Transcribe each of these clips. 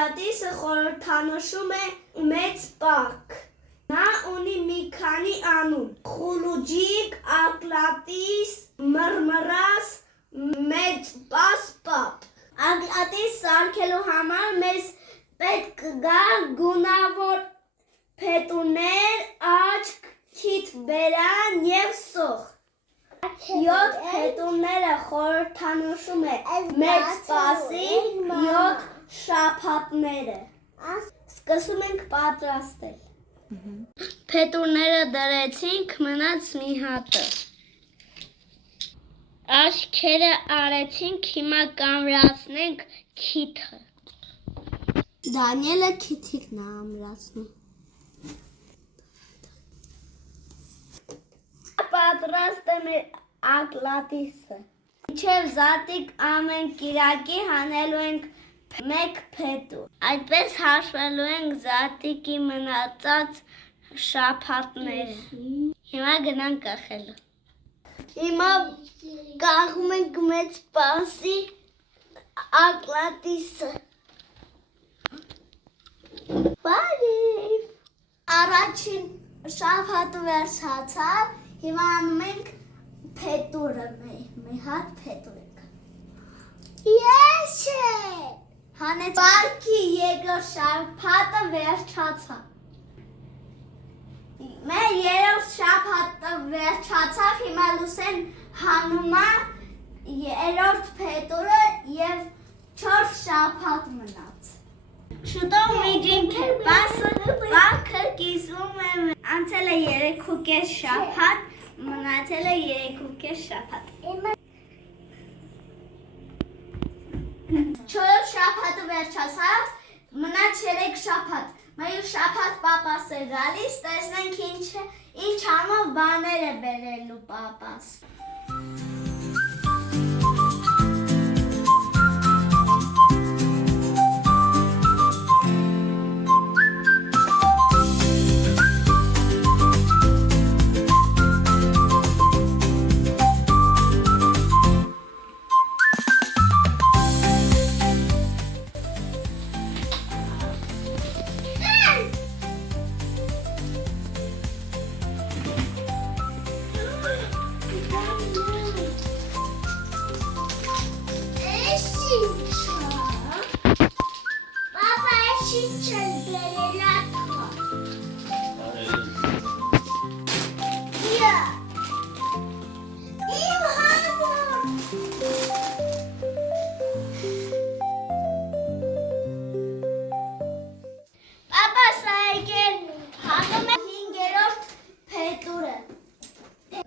Աղլատիսը խորհրդանշում է մեծ պարկ։ Նա ունի մի քանի անուն՝ Խուլուջիկ, Աղլատիս, Մռմռաս, Մեծ Պապ։ Աղլատիս սարքելու համար մեզ պետք կգա գունավոր փետուրներ, աչք, քիթ բերան և սոխ։ 7 փետուրները խորհրդանշում է մեծ Սպասի 7 շաբաթները։ Սկսում ենք պատրաստել։ Փետուրները դրեցինք, մնաց մի հատը։ Աչքերը արեցինք, հիմա կամրացնենք քիթը։ Դանիելը քիթիկն է ամրացնում։ Պատրաստ է մեր Աղլատիսը։ Մինչև զատիկ ամեն կիրակի հանելու ենք 1 փետուր։ Այդպես հաշվելու ենք զատիկի մնացած շաբաթները։ Հիմա գնանք կախելու։ Հիմա կախում ենք մեծ Սպասի Աղլատիսը։ Բարև։ Առաջին շաբաթը վերջացավ։ Հիմա անում ենք փետուրը, մի հատ փետուր ենք։ Ես չէ։ Հանեց պարքի երկրորդ շաբաթը վերջացավ։ Մեր երրորդ շաբաթը վերջացավ, հիմա Լուսեն հանում է երրորդ փետուրը և 4 շաբաթ մնաց։ Շուտով միջինք է, պարքը կիսվում է, անցել է 3.5 շաբաթ, մնացել է 3.5 շաբաթ։ 4 շաբաթը վերջացավ, մնաց 3 շաբաթ։ Մեր շաբաթ պապաս է գալիս, տեսնենք ինչ համով բաներ է բերելու պապաս։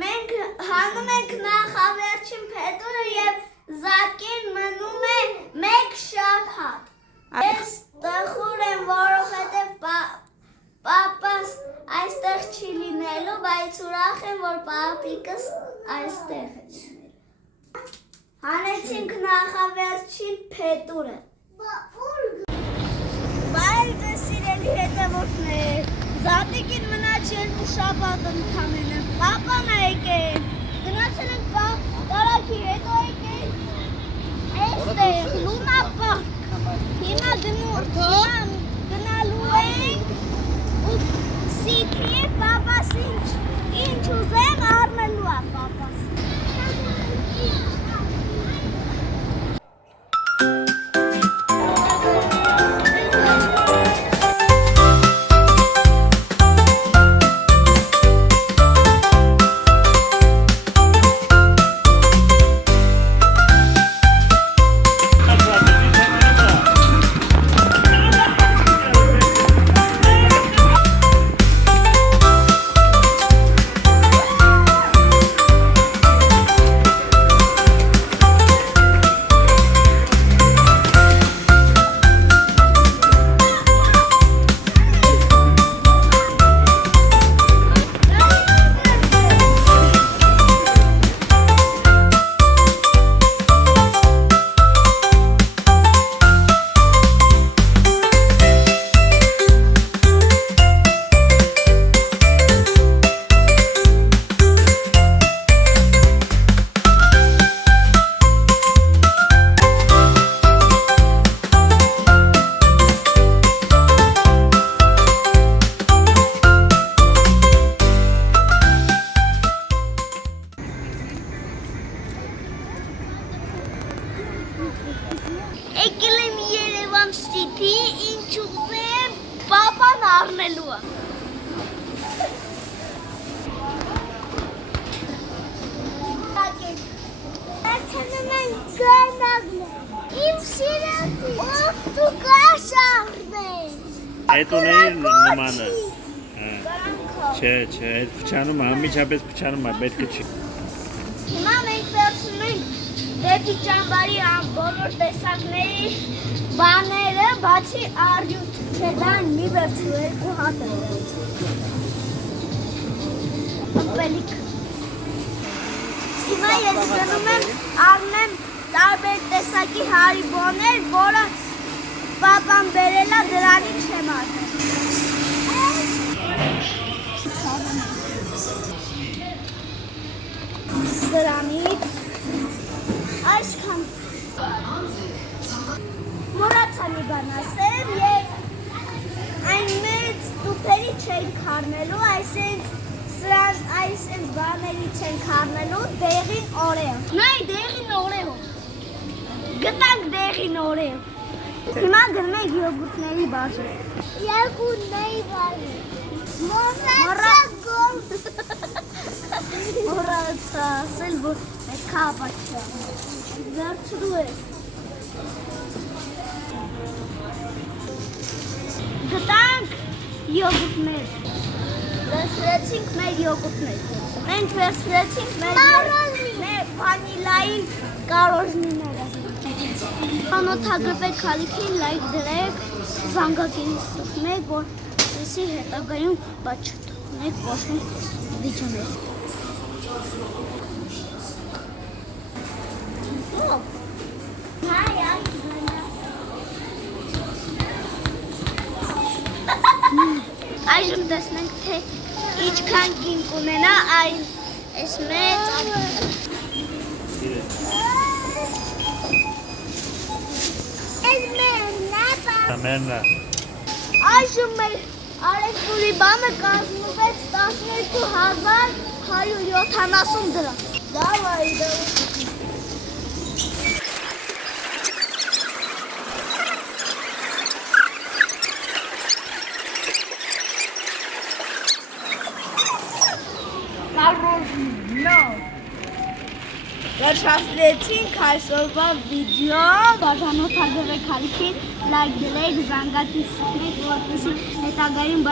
Մենք հանում ենք նախավերջին փետուրը և զատկին մնում է 1 շաբաթ։ Ես տխուր եմ, որովհետև պապաս այստեղ չի լինելու, բայց ուրախ եմ, որ պապիկս այստեղ է։ Հանեցինք նախավերջին փետուրը։ Բայց սիրելի հետևորդներ, զատիկին մնաց 2 շաբաթ ընդամենը, պապան է եկել, գնացել ենք տարաքի, հետո եկել այստեղ, Լունա պարկ, հիմա գնալու ենք ու սիթի պապաս ինչ ուզեմ արմելու է պապաս։ Եկել եմ Երևան City, ինչ ուզեմ, պապան առնելու է։ Արդյանում են գանագն է, իմ սիրացի, ով դու կաշ առնես։ Այդ ուներ նմանը։ Չէ, այդ փչանում է, ամիջապես փչանում է, պետք չի։ Հիմա մենք վերցնում ենք դեպի ճամբարի բոլոր տեսակների բաները, բացի առյուծ, չէ, դա մի վերցու, երկու հատ է։ Ըպելիք։ Հիմա ես գնում եմ առնեմ տարբեր տեսակի հարիբոներ, որը պապան բերել է, դրանից չեմ առնել։ Սրանից այսքան մոռացա մի բան ասեմ եւ այն մեծ տուփերի չենք խառնելու, այսինքն բաների չենք խառնելու, դեղին օրեո։ Նայ դեղին օրեո։ Գտանք դեղին օրեո։ Հիմա գնում ենք յոգուրտների բաժին։ Յոգուրտների բաժին։ Մոռացա գոլ։ Մոռացա, ասել որ պետք է ապաչա։ Վերցրու ես։ Գտանք յոգուրտներ։ Վերցրեցինք մեր յոգուրտներ։ Մենք վերցրեցինք մեր վանիլայի կարոզնիները։ Անոթագրվեք խալիքին, լայք դրեք, զանգակին սխմեք, որպեսզի հետագայում բաց չթողնեք կոշուն վիճներ։ Այժմ տեսնենք, թե ինչքան կին կունենա այն այս մեծ Մերնա։ Այժմ մեր արևտուրի բանը կազմվեց 12,170 դրամ։ Դավայ, Վերջացրեցինք այսօրվա վիդեոն, բաժանորդագրվեք խալիքին, լայք դրեք, զանգակին սխմեք, որպեսզի հետագայում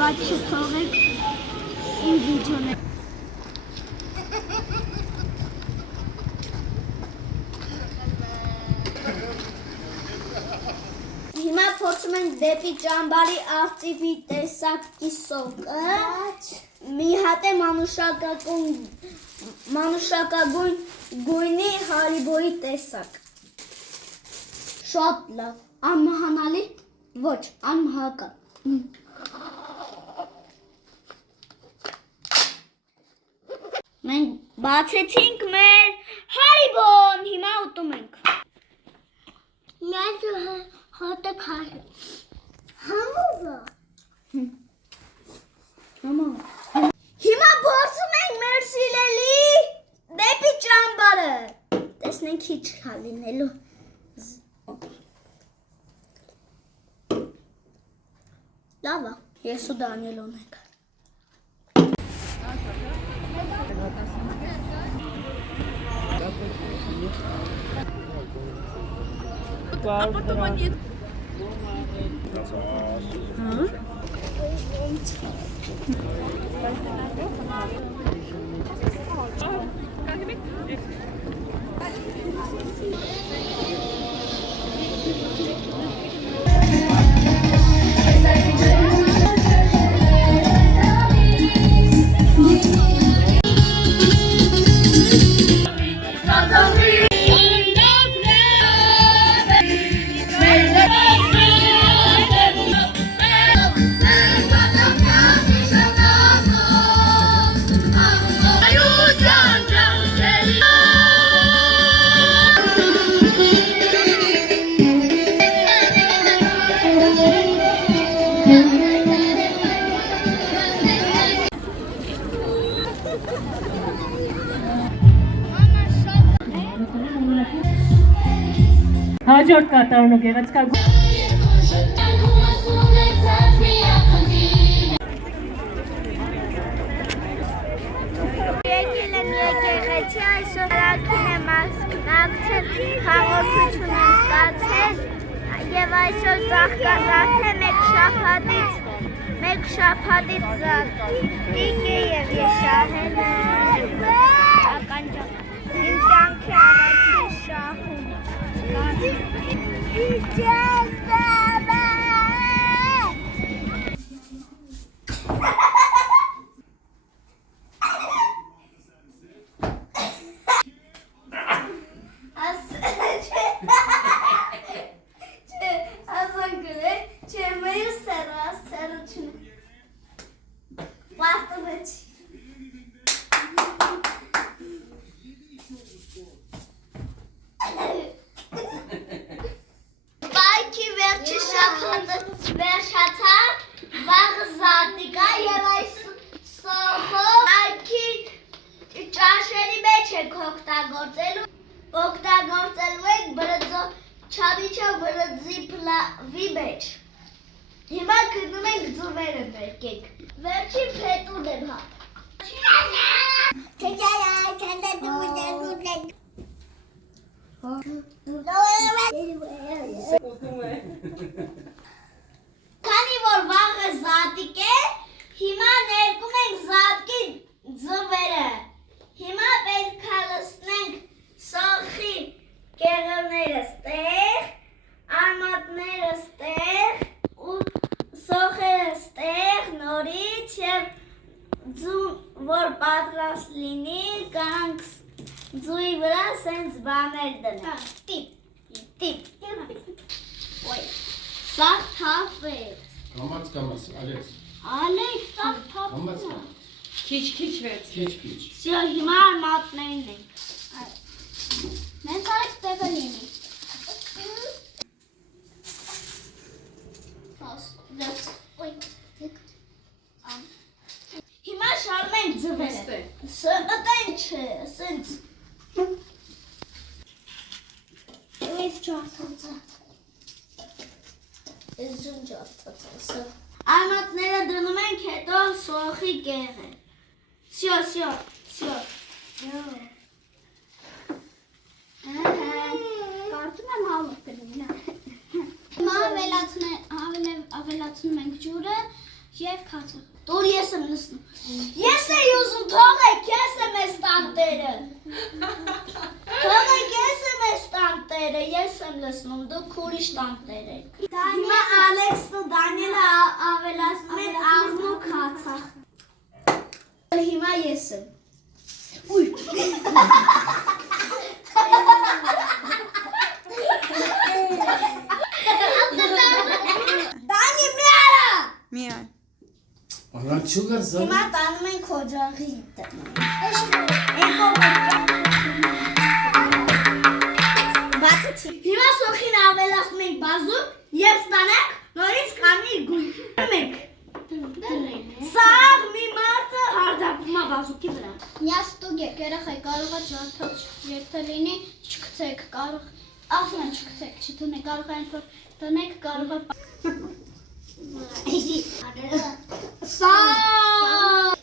բաց չթողեք իմ վիդեոները։ Հիմա փորձում ենք դեպի ճամբարի արծիվի տեսակի սոկը, մի հատ է մանուշակագույն գույնի հարիբոյի տեսակ։ Շատ լավ, անմահանալի, ոչ, անմահական։ Մենք բացեցինք մեր հարիբոն, հիմա ուտում ենք։ Մեր հոտը քաշը։ Համովը։ Համովը։ Հիմա բացում ենք մեր սիրելի դեպի ճամբարը։ Տեսնենք ինչ է լինելու։ Լավ է, ես ու Դանիելն ենք։ А потом они... Հաջորդ կատարողը գեղեցկագույն Եկել եմ եկեղեցի, այսօր ակին եմ ակցել, հաղորդություն եմ ստացել և այսօր ծաղկազարդ է մեկ շաբաթից տիկ է և ես շահել եմ ականջակ, իմ կյանքի առաջին շահում։ Բայքի վերջի շաբաթը վերջացավ, վաղը զատիկա և այս սոխով բայքի ճաշերի մեջ եք օգտագործելու եք չաբիչով բրձի պլավի մեջ։ Հիմա գնում ենք ձուվերը բերկեք, վերջին փետուն եմ հապ։ Քանի որ վաղը զատիկ է, հիմա ներկում ենք զատկի ձվերը։ Հիմա պետք է լցնենք սոխի կեղևները ստեղ, արմատները ստեղ ու սոխերը ստեղ նորից և որ պատրաստ լինի, կանք ձուի վրա սենց բաներ դնենք։ Տիպ։ Սաղ թավ է։ Կամաց, Ալեքս։ Ալեք, սաղ թավ է։ Քիչ վերցրու։ Քիչ։ Սյո, հիմա արմատներն ենք։ Մենք արեք տեղը լինի։ Հիմա շարում ենք ձվերը։ Սըպտեն չէ, սենց։ Ես ճարտացա։ Արմատները դնում ենք, հետո սոխի կեղը։ Սյո։ Կարծում եմ համով կլինի։ Հիմա ավելացնում ենք ջուրը և քացը։ Դուր ես եմ լսնում։ Ես էի ուզում թողեք, ես եմ ես տանտերը։ Թողեք, ես եմ ես տանտերը, ես եմ լսնում, դուք ուրիշ տանտեր եք։ Հիմա Ալեքսն ու Դանիելը ավելացնում են աղն ու քացախ։ Հիմա ես եմ։ Ուй։ Դանի մի արա։ Ահա չուգարսա։ Հիմա տանում ենք օջախի տեղ։ Հիմա սոխին ավելացնում ենք բազուկ և ստանանք նորից կարմիր գույն։ Սաղ մի մարդը հարձակվում է բազուկի վրա։ Միաստուկ եք, երեխեք, կարող է ջարդած երբե լինի, չգցեք, կարող, ասում են չգցեք, չդնեք, կարող է ինչ-որ դնեք, կարող է Սաղ։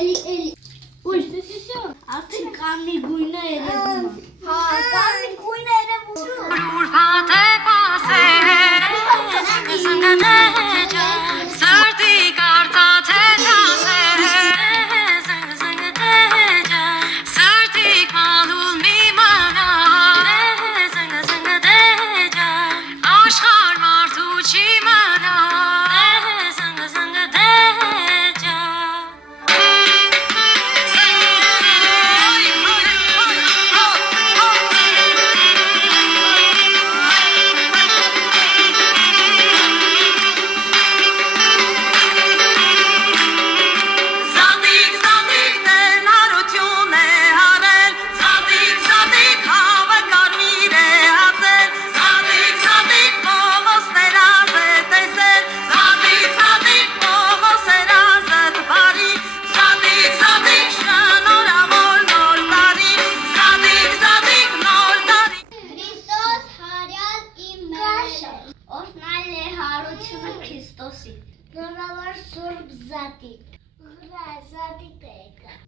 էլի, Ուй, արդեն կարմիր գույնը երևում է։ Հա, կարմիր գույնը երևում Զատիկ։ Զատիկ եկա։